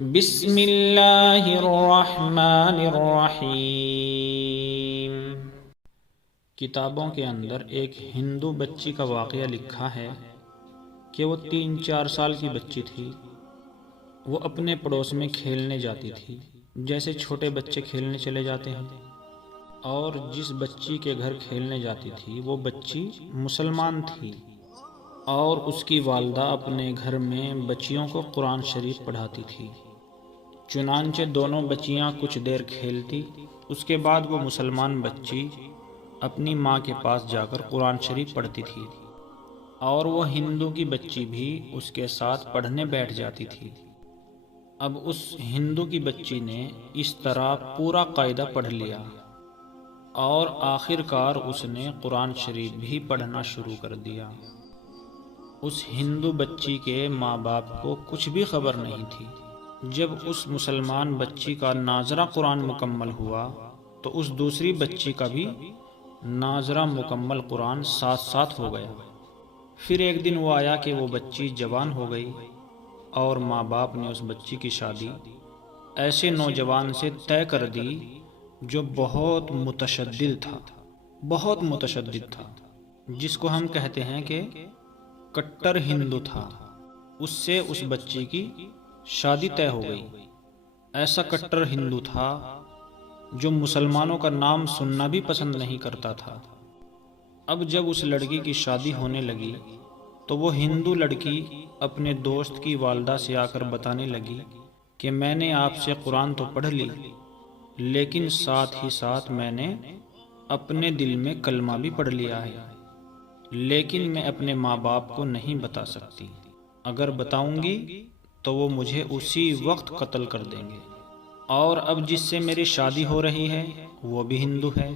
بسم اللہ الرحمن الرحیم۔ کتابوں کے اندر ایک ہندو بچی کا واقعہ لکھا ہے کہ وہ 3-4 سال کی بچی تھی۔ وہ اپنے پڑوس میں کھیلنے جاتی تھی جیسے چھوٹے بچے کھیلنے چلے جاتے ہیں، اور جس بچی کے گھر کھیلنے جاتی تھی وہ بچی مسلمان تھی، اور اس کی والدہ اپنے گھر میں بچیوں کو قرآن شریف پڑھاتی تھی۔ چنانچہ دونوں بچیاں کچھ دیر کھیلتی، اس کے بعد وہ مسلمان بچی اپنی ماں کے پاس جا کر قرآن شریف پڑھتی تھی، اور وہ ہندو کی بچی بھی اس کے ساتھ پڑھنے بیٹھ جاتی تھی۔ اب اس ہندو کی بچی نے اس طرح پورا قاعدہ پڑھ لیا، اور آخر کار اس نے قرآن شریف بھی پڑھنا شروع کر دیا۔ اس ہندو بچی کے ماں باپ کو کچھ بھی خبر نہیں تھی۔ جب اس مسلمان بچی کا ناظرہ قرآن مکمل ہوا تو اس دوسری بچی کا بھی ناظرہ مکمل قرآن ساتھ ساتھ ہو گیا۔ پھر ایک دن وہ آیا کہ وہ بچی جوان ہو گئی، اور ماں باپ نے اس بچی کی شادی ایسے نوجوان سے طے کر دی جو بہت متشدد تھا، جس کو ہم کہتے ہیں کہ کٹر ہندو تھا۔ اس سے اس بچی کی شادی طے ہو گئی۔ ایسا کٹر ہندو تھا جو مسلمانوں کا نام سننا بھی پسند نہیں کرتا تھا۔ اب جب اس لڑکی کی شادی ہونے لگی تو وہ ہندو لڑکی اپنے دوست کی والدہ سے آ کر بتانے لگی کہ میں نے آپ سے قرآن تو پڑھ لی، لیکن ساتھ ہی ساتھ میں نے اپنے دل میں کلمہ بھی پڑھ لیا ہے، لیکن میں اپنے ماں باپ کو نہیں بتا سکتی۔ اگر بتاؤں گی تو وہ مجھے اسی وقت قتل کر دیں گے، اور اب جس سے میری شادی ہو رہی ہے وہ بھی ہندو ہے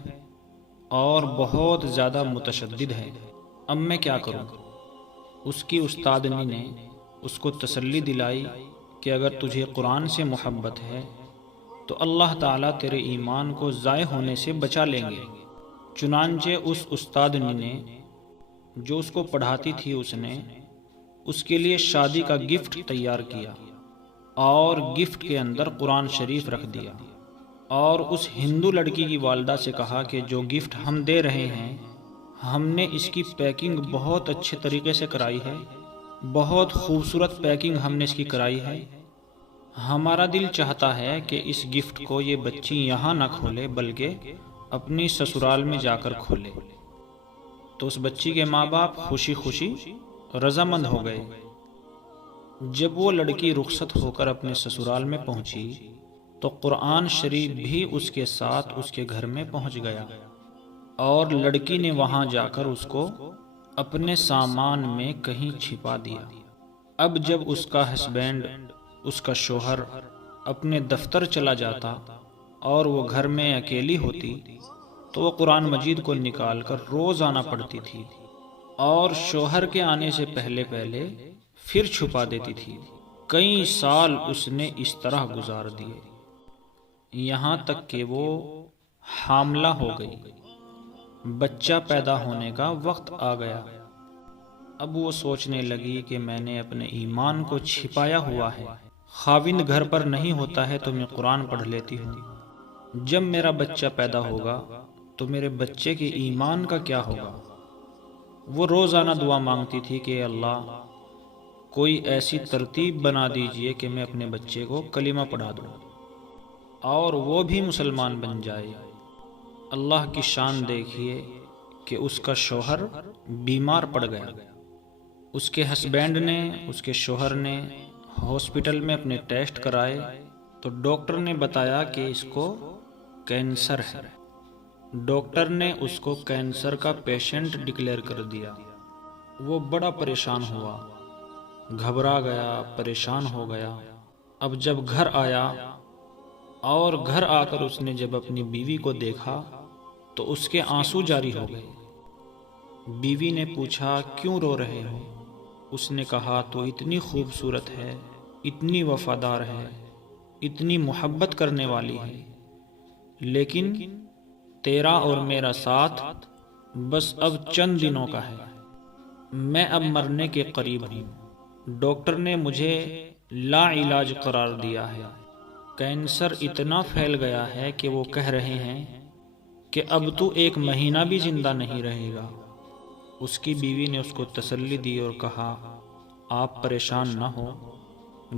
اور بہت زیادہ متشدد ہے۔ اب میں کیا کروں؟ اس کی استادنی نے اس کو تسلی دلائی کہ اگر تجھے قرآن سے محبت ہے تو اللہ تعالیٰ تیرے ایمان کو ضائع ہونے سے بچا لیں گے۔ چنانچہ اس استادنی نے جو اس کو پڑھاتی تھی اس کے لیے شادی کا گفٹ تیار کیا، اور گفٹ کے اندر قرآن شریف رکھ دیا، اور اس ہندو لڑکی کی والدہ سے کہا کہ جو گفٹ ہم دے رہے ہیں ہم نے اس کی پیکنگ بہت اچھے طریقے سے کرائی ہے، بہت خوبصورت پیکنگ ہم نے اس کی کرائی ہے۔ ہمارا دل چاہتا ہے کہ اس گفٹ کو یہ بچی یہاں نہ کھولے بلکہ اپنی سسرال میں جا کر کھولے۔ تو اس بچی کے ماں باپ خوشی خوشی رضامند ہو گئے۔ جب وہ لڑکی رخصت ہو کر اپنے سسرال میں پہنچی تو قرآن شریف بھی اس کے ساتھ اس کے گھر میں پہنچ گیا، اور لڑکی نے وہاں جا کر اس کو اپنے سامان میں کہیں چھپا دیا۔ اب جب اس کا ہسبینڈ، اس کا شوہر اپنے دفتر چلا جاتا اور وہ گھر میں اکیلی ہوتی تو وہ قرآن مجید کو نکال کر روز آنا پڑتی تھی، اور شوہر کے آنے سے پہلے پھر چھپا دیتی تھی۔ کئی سال اس نے اس طرح گزار دیے، یہاں تک کہ وہ حاملہ ہو گئی، بچہ پیدا ہونے کا وقت آ گیا۔ اب وہ سوچنے لگی کہ میں نے اپنے ایمان کو چھپایا ہوا ہے، خاوند گھر پر نہیں ہوتا ہے تو میں قرآن پڑھ لیتی ہوں، جب میرا بچہ پیدا ہوگا تو میرے بچے کے ایمان کا کیا ہوگا؟ وہ روزانہ دعا مانگتی تھی کہ اللہ کوئی ایسی ترتیب بنا دیجئے کہ میں اپنے بچے کو کلمہ پڑھا دوں اور وہ بھی مسلمان بن جائے۔ اللہ کی شان دیکھیے کہ اس کا شوہر بیمار پڑ گیا۔ اس کے ہسبینڈ نے، اس کے شوہر نے ہاسپٹل میں اپنے ٹیسٹ کرائے تو ڈاکٹر نے بتایا کہ اس کو کینسر ہے۔ ڈاکٹر نے اس کو کینسر کا پیشنٹ ڈکلیئر کر دیا۔ وہ بڑا پریشان ہوا، گھبرا گیا، پریشان ہو گیا۔ اب جب گھر آیا اور گھر آ کر اس نے جب اپنی بیوی کو دیکھا تو اس کے آنسو جاری ہو گئے۔ بیوی نے پوچھا کیوں رو رہے ہو؟ اس نے کہا تو اتنی خوبصورت ہے، اتنی وفادار ہے، اتنی محبت کرنے والی ہے، لیکن تیرا اور میرا ساتھ بس اب چند دنوں کا ہے، میں اب مرنے کے قریب ہوں۔ ڈاکٹر نے مجھے لا علاج قرار دیا ہے۔ کینسر اتنا پھیل گیا ہے کہ وہ کہہ رہے ہیں کہ اب تو 1 مہینہ بھی زندہ نہیں رہے گا۔ اس کی بیوی نے اس کو تسلی دی اور کہا، آپ پریشان نہ ہو،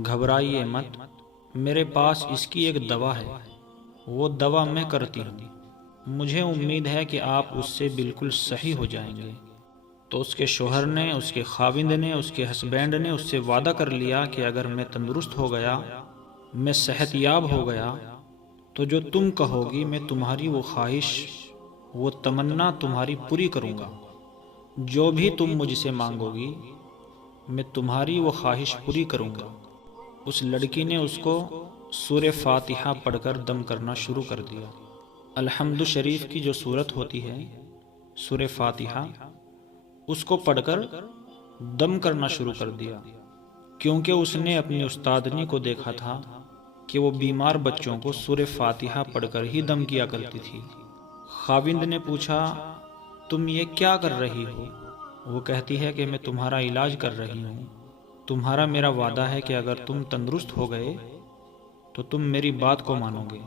گھبرائیے مت، میرے پاس اس کی ایک دوا ہے، وہ دوا میں کرتی ہوں، مجھے امید ہے کہ آپ اس سے بالکل صحیح ہو جائیں گے۔ تو اس کے شوہر نے، اس کے خاوند نے، اس کے ہسبینڈ نے اس سے وعدہ کر لیا کہ اگر میں تندرست ہو گیا، میں صحت یاب ہو گیا، تو جو تم کہو گی میں تمہاری وہ خواہش، وہ تمنا تمہاری پوری کروں گا، جو بھی تم مجھ سے مانگو گی میں تمہاری وہ خواہش پوری کروں گا۔ اس لڑکی نے اس کو سورہ فاتحہ پڑھ کر دم کرنا شروع کر دیا۔ الحمد شریف کی جو سورت ہوتی ہے، سورہ فاتحہ، اس کو پڑھ کر دم کرنا شروع کر دیا، کیونکہ اس نے اپنی استادنی کو دیکھا تھا کہ وہ بیمار بچوں کو سورہ فاتحہ پڑھ کر ہی دم کیا کرتی تھی۔ خاوند نے پوچھا، تم یہ کیا کر رہی ہو؟ وہ کہتی ہے کہ میں تمہارا علاج کر رہی ہوں، تمہارا میرا وعدہ ہے کہ اگر تم تندرست ہو گئے تو تم میری بات کو مانو گے۔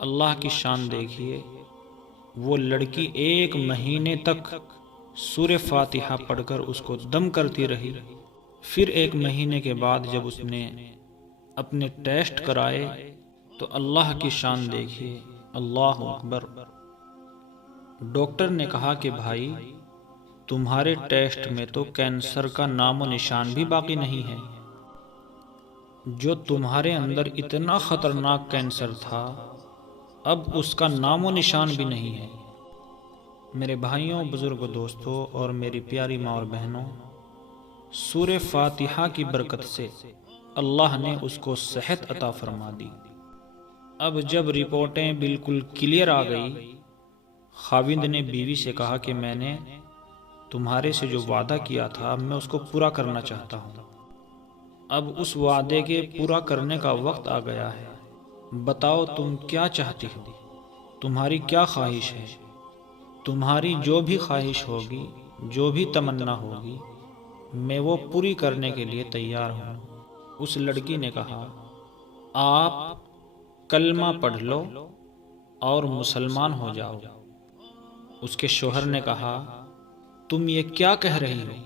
اللہ کی شان دیکھیے، وہ لڑکی 1 مہینے تک سورہ فاتحہ پڑھ کر اس کو دم کرتی رہی۔ پھر 1 مہینے کے بعد جب اس نے اپنے ٹیسٹ کرائے تو اللہ کی شان دیکھیے، اللہ اکبر، ڈاکٹر نے کہا کہ بھائی تمہارے ٹیسٹ میں تو کینسر کا نام و نشان بھی باقی نہیں ہے، جو تمہارے اندر اتنا خطرناک کینسر تھا اب اس کا نام و نشان بھی نہیں ہے۔ میرے بھائیوں، بزرگوں، دوستوں اور میری پیاری ماں اور بہنوں، سورہ فاتحہ کی برکت سے اللہ نے اس کو صحت عطا فرما دی۔ اب جب رپورٹیں بالکل کلیئر آ گئی، خاوند نے بیوی سے کہا کہ میں نے تمہارے سے جو وعدہ کیا تھا میں اس کو پورا کرنا چاہتا ہوں، اب اس وعدے کے پورا کرنے کا وقت آ گیا ہے، بتاؤ تم کیا چاہتی ہو، تمہاری کیا خواہش ہے؟ تمہاری جو بھی خواہش ہوگی، جو بھی تمنا ہوگی، میں وہ پوری کرنے کے لیے تیار ہوں۔ اس لڑکی نے کہا، آپ کلمہ پڑھ لو اور مسلمان ہو جاؤ۔ اس کے شوہر نے کہا، تم یہ کیا کہہ رہی ہو؟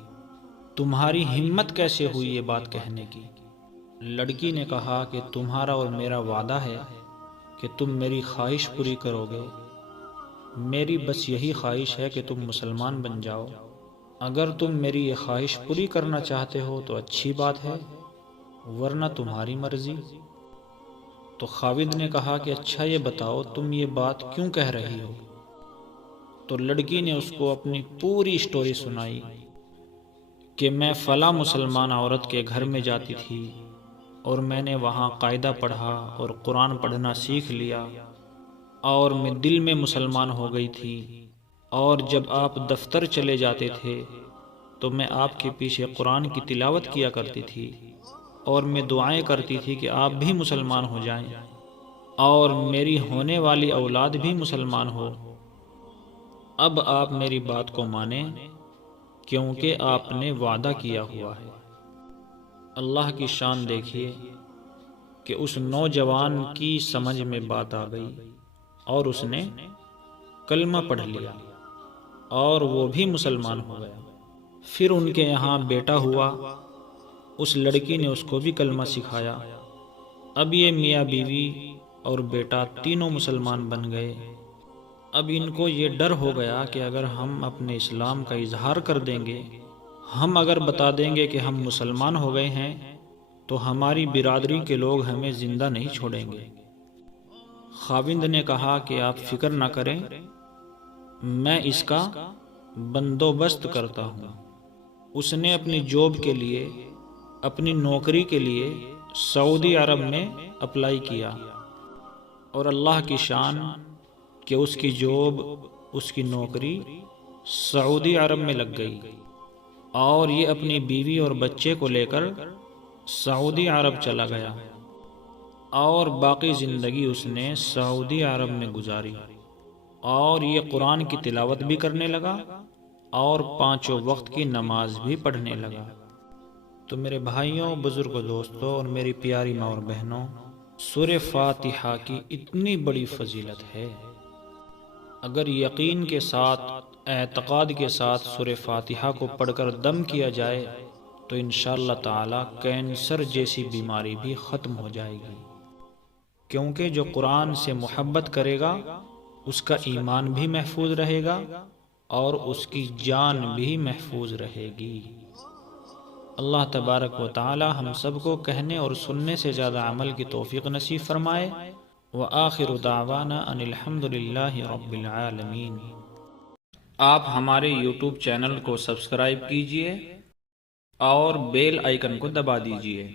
تمہاری ہمت کیسے ہوئی یہ بات کہنے کی؟ لڑکی نے کہا کہ تمہارا اور میرا وعدہ ہے کہ تم میری خواہش پوری کرو گے، میری بس یہی خواہش ہے کہ تم مسلمان بن جاؤ، اگر تم میری یہ خواہش پوری کرنا چاہتے ہو تو اچھی بات ہے، ورنہ تمہاری مرضی۔ تو خاوند نے کہا کہ اچھا یہ بتاؤ تم یہ بات کیوں کہہ رہی ہو؟ تو لڑکی نے اس کو اپنی پوری سٹوری سنائی کہ میں فلاں مسلمان عورت کے گھر میں جاتی تھی اور میں نے وہاں قاعدہ پڑھا اور قرآن پڑھنا سیکھ لیا اور میں دل میں مسلمان ہو گئی تھی، اور جب آپ دفتر چلے جاتے تھے تو میں آپ کے پیچھے قرآن کی تلاوت کیا کرتی تھی اور میں دعائیں کرتی تھی کہ آپ بھی مسلمان ہو جائیں اور میری ہونے والی اولاد بھی مسلمان ہو۔ اب آپ میری بات کو مانیں کیونکہ آپ نے وعدہ کیا ہوا ہے۔ اللہ کی شان دیکھیے کہ اس نوجوان کی سمجھ میں بات آ گئی اور اس نے کلمہ پڑھ لیا اور وہ بھی مسلمان ہو گیا۔ پھر ان کے یہاں بیٹا ہوا، اس لڑکی نے اس کو بھی کلمہ سکھایا۔ اب یہ میاں بیوی اور بیٹا تینوں مسلمان بن گئے۔ اب ان کو یہ ڈر ہو گیا کہ اگر ہم اپنے اسلام کا اظہار کر دیں گے، ہم اگر بتا دیں گے کہ ہم مسلمان ہو گئے ہیں تو ہماری برادری کے لوگ ہمیں زندہ نہیں چھوڑیں گے۔ خاوند نے کہا کہ آپ فکر نہ کریں، میں اس کا بندوبست کرتا ہوں۔ اس نے اپنی جاب کے لیے، اپنی نوکری کے لیے سعودی عرب میں اپلائی کیا، اور اللہ کی شان کہ اس کی جاب، اس کی نوکری سعودی عرب میں لگ گئی، اور یہ اپنی بیوی اور بچے کو لے کر سعودی عرب چلا گیا اور باقی زندگی اس نے سعودی عرب میں گزاری، اور یہ قرآن کی تلاوت بھی کرنے لگا اور 5 وقت کی نماز بھی پڑھنے لگا۔ تو میرے بھائیوں، بزرگوں، دوستوں اور میری پیاری ماں اور بہنوں، سورہ فاتحہ کی اتنی بڑی فضیلت ہے، اگر یقین کے ساتھ، اعتقاد کے ساتھ سورہ فاتحہ کو پڑھ کر دم کیا جائے تو انشاءاللہ تعالی کینسر جیسی بیماری بھی ختم ہو جائے گی، کیونکہ جو قرآن سے محبت کرے گا اس کا ایمان بھی محفوظ رہے گا اور اس کی جان بھی محفوظ رہے گی۔ اللہ تبارک و تعالی ہم سب کو کہنے اور سننے سے زیادہ عمل کی توفیق نصیب فرمائے۔ وآخر دعوانا ان الحمد للہ رب العالمین۔ آپ ہمارے یوٹیوب چینل کو سبسکرائب کیجئے اور بیل آئیکن کو دبا دیجئے۔